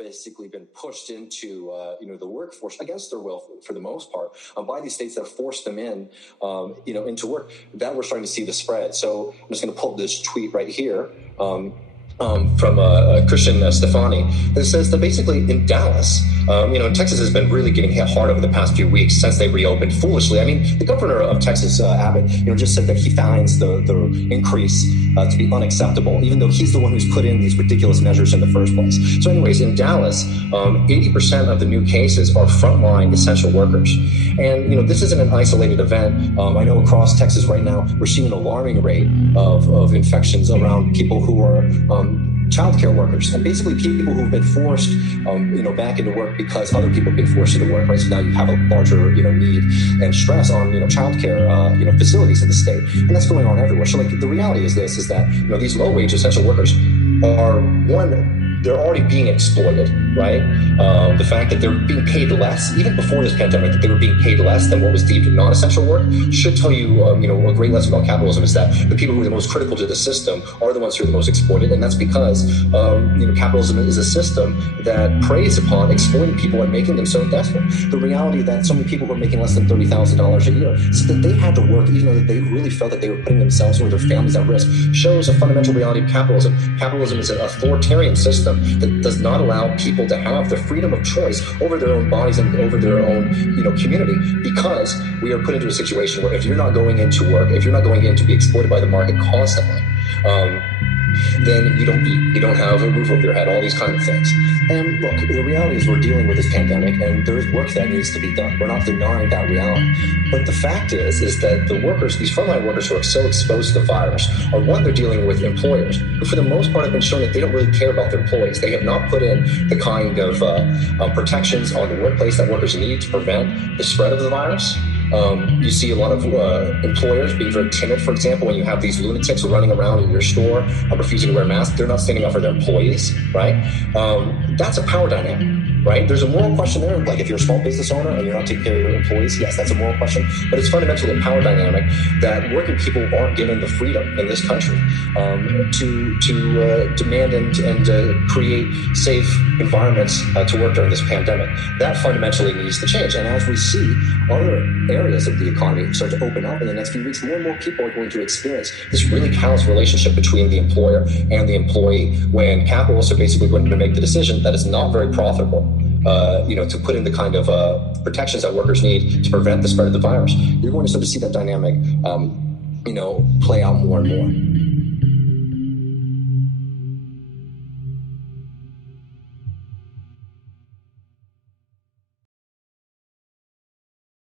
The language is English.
basically been pushed into the workforce against their will for the most part by these states that have forced them in into work. That we're starting to see the spread. So I'm just going to pull up this tweet right here. From Christian Stefani that says that basically in Dallas, Texas has been really getting hit hard over the past few weeks since they reopened foolishly. I mean, the governor of Texas, Abbott, just said that he finds the increase to be unacceptable, even though he's the one who's put in these ridiculous measures in the first place. So anyways, in Dallas, 80% of the new cases are frontline essential workers. And, this isn't an isolated event. I know across Texas right now, we're seeing an alarming rate of infections around people who are childcare workers, and basically people who've been forced, back into work because other people have been forced into work, right? So now you have a larger, need and stress on, childcare, facilities in the state, and that's going on everywhere. So, the reality is that, these low-wage essential workers are they're already being exploited, right? The fact that they're being paid less, even before this pandemic, that they were being paid less than what was deemed non-essential work, should tell you, a great lesson about capitalism is that the people who are the most critical to the system are the ones who are the most exploited, and that's because, capitalism is a system that preys upon exploiting people and making them so desperate. The reality that so many people who are making less than $30,000 a year said that they had to work, even though that they really felt that they were putting themselves or their families at risk, shows a fundamental reality of capitalism. Capitalism is an authoritarian system that does not allow people to have the freedom of choice over their own bodies and over their own, community, because we are put into a situation where if you're not going into work, if you're not going in to be exploited by the market constantly, then you don't eat, you don't have a roof over your head, all these kind of things. And look, the reality is we're dealing with this pandemic and there's work that needs to be done. We're not denying that reality. But the fact is that the workers, these frontline workers who are so exposed to the virus, are one, they're dealing with employers who for the most part have been shown that they don't really care about their employees. They have not put in the kind of protections on the workplace that workers need to prevent the spread of the virus. You see a lot of employers being very timid. For example, when you have these lunatics running around in your store refusing to wear masks, they're not standing up for their employees, right? That's a power dynamic, right? There's a moral question there. Like if you're a small business owner and you're not taking care of your employees, yes, that's a moral question. But it's fundamentally a power dynamic that working people aren't given the freedom in this country to demand and create safe environments to work during this pandemic. That fundamentally needs to change. And as we see other areas of the economy start to open up in the next few weeks, more and more people are going to experience this really callous relationship between the employer and the employee, when capitalists are basically going to make the decision that it's not very profitable to put in the kind of protections that workers need to prevent the spread of the virus. You're going to start to see that dynamic play out more and more.